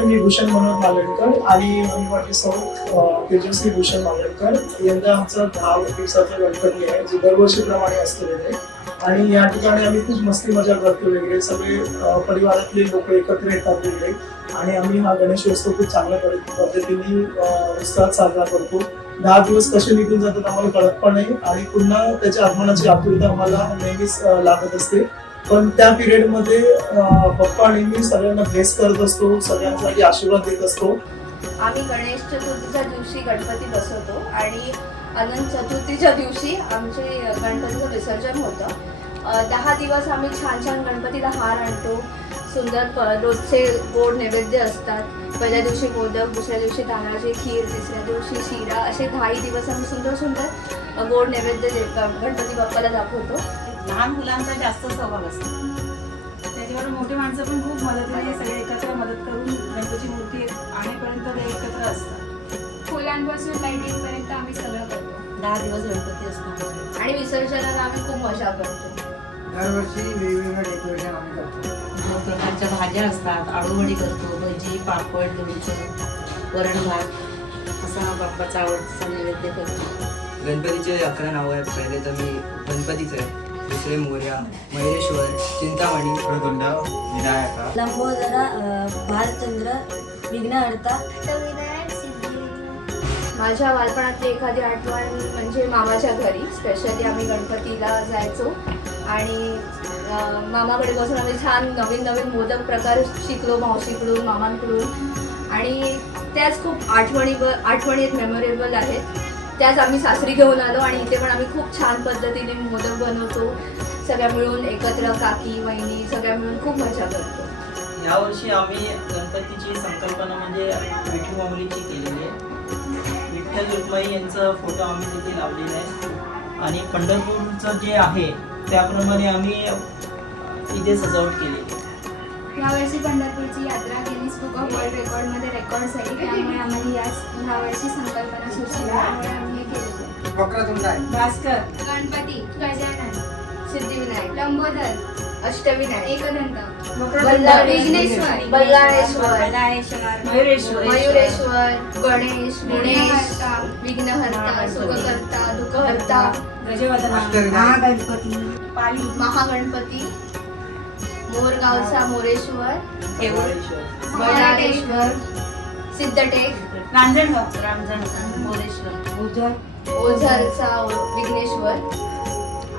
मी भूषण मनोहर मालवणकर आणि माझी सौ तेजस्वी भूषण मालवणकर यंदा आमचा दहा दिवसाचा गणपती आहे जो दरवर्षीप्रमाणे असतो वेगळे आणि या ठिकाणी आम्ही खूप मस्ती मजा करतो वगैरे सगळे परिवारातले लोक एकत्र येतात वगैरे. आणि आम्ही हा गणेशोत्सव खूप चांगल्या पद्धती- पद्धतीने उत्साहात साजरा करतो. दहा दिवस कसे निघून जातात आम्हाला कळत पण नाही आणि पुन्हा त्याच्या आगमनाची आतुरता आम्हाला नेहमीच लागत असते. पण त्या पिरियडमध्ये पप्पा आणि मी सगळ्यांना ब्लेस करत असतो सगळ्यांसाठी आशीर्वाद देत असतो. आम्ही गणेश चतुर्थीच्या दिवशी गणपती बसवतो आणि अनंत चतुर्थीच्या दिवशी आमचे गणपतीचं विसर्जन होतं. दहा दिवस आम्ही छान छान गणपतीला हार आणतो. सुंदर प रोजचे गोड नैवेद्य असतात. पहिल्या दिवशी मोदक दुसऱ्या दिवशी तांदळाची खीर तिसऱ्या दिवशी शिरा असे दहाही दिवस आम्ही सुंदर सुंदर गोड नैवेद्य गणपती बाप्पाला दाखवतो. लहान मुलांचा जास्त स्वभाव असतो. त्याच्यावर मोठी माणसं पण खूप मदतीने सगळे एकत्र मदत करून गणपतीची मूर्ती आणेपर्यंत ते एकत्र असतात. फुलांपासून लाईटिंगपर्यंत आम्ही सगळं करतो. दहा दिवस गणपती असतो आणि विसर्जनाला आम्ही खूप मजा करतो. दरवर्षी वेगवेगळं डेकोरेशन आम्ही करतो. दोन प्रकारच्या भाज्या असतात. आळूवडी करतो भजी पापड लोणचं वरण भात असा बाप्पाचा आवडता नैवेद्य करतो. गणपतीचे अकरा नावं आहेत पहिले तर मी गणपतीच आहे. दुसरे मोर्या महेश्वर चिंतामणी वक्रतुंड विनायका. लंबोदरा भालचंद्र विघ्नहर्ता. माझ्या बालपणातली एखादी आठवण म्हणजे मामाच्या घरी. स्पेशली आम्ही गणपतीला जायचो. आणि मामाकडे बसून आम्ही छान नवीन नवीन मोदक प्रकार शिकलो मावशीकडून मामांकडून. आणि त्याच खूप आठवणी आठवणीत मेमोरेबल आहेत. त्याच आम्ही सासरी घेऊन आलो आणि इथे पण आम्ही खूप छान पद्धतीने मोदक बनवतो. सगळ्या मिळून एकत्र काकी वहिनी सगळ्या मिळून खूप मजा करतो. यावर्षी आम्ही गणपतीची संकल्पना म्हणजे विठू माऊलीची केलेली आहे. विठ्ठल रुक्माई यांचा फोटो आम्ही तिथे लावलेला आहे. आणि पंढरपूरचं जे आहे त्याप्रमाणे आम्ही इथे सजावट केलेली आहे यावर्षी पंढरपूरची यात्रा गिनीज बुक ऑफ वर्ल्ड रेकॉर्डमध्ये रेकॉर्ड झाली. त्यामुळे आम्हाला याच यावर्षी संकल्पना सुचली त्यामुळे आम्ही हे केलं. भास्कर. गणपती. गजानन. सिद्धिविनायक. लंबोदर. अष्टविनायक. एकदंत विघ्नेश्वर. बल्लाळेश्वर. मयुरेश्वर. मयुरेश्वर. गणेश गणेश. विघ्नहर्ता, सुखकर्ता. दुःखहर्ता. गजवदना. महागणपती. पाली महागणपती. मोरगावचा मोरेश्वर. बळाळेश्वर सिद्धटेक. रांजणगाव मोरेश्वर. उजर ओझरचा विघ्नेश्वर.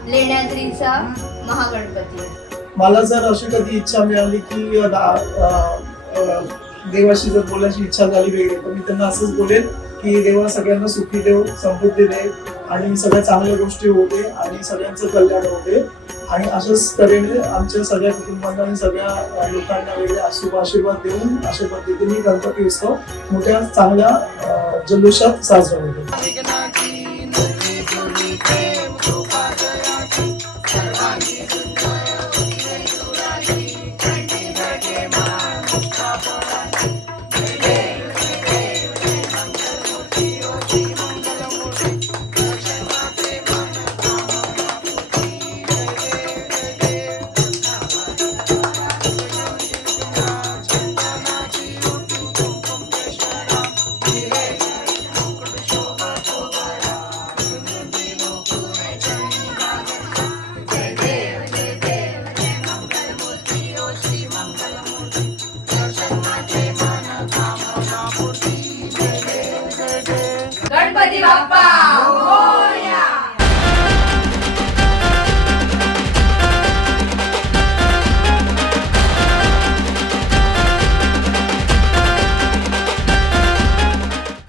लेण्याद्रीचा महागणपती. मला जर अशी कधी इच्छा मिळाली की अ, दा- अ, अ, देवाशी जर बोलायची इच्छा झाली वेगळी तर मी त्यांना असंच बोलेन की देवा सगळ्यांना सुखी देव समृद्धी दे आणि सगळ्या चांगल्या गोष्टी होते आणि सगळ्यांचं कल्याण होते आणि अशाच तऱ्हेने आमच्या सगळ्या कुटुंबांना आणि सगळ्या लोकांना वेगळे शुभ आशीर्वाद देऊन अशा पद्धतीने गणपती उत्सव मोठ्या चांगल्या जल्लोषात साजरा होतो.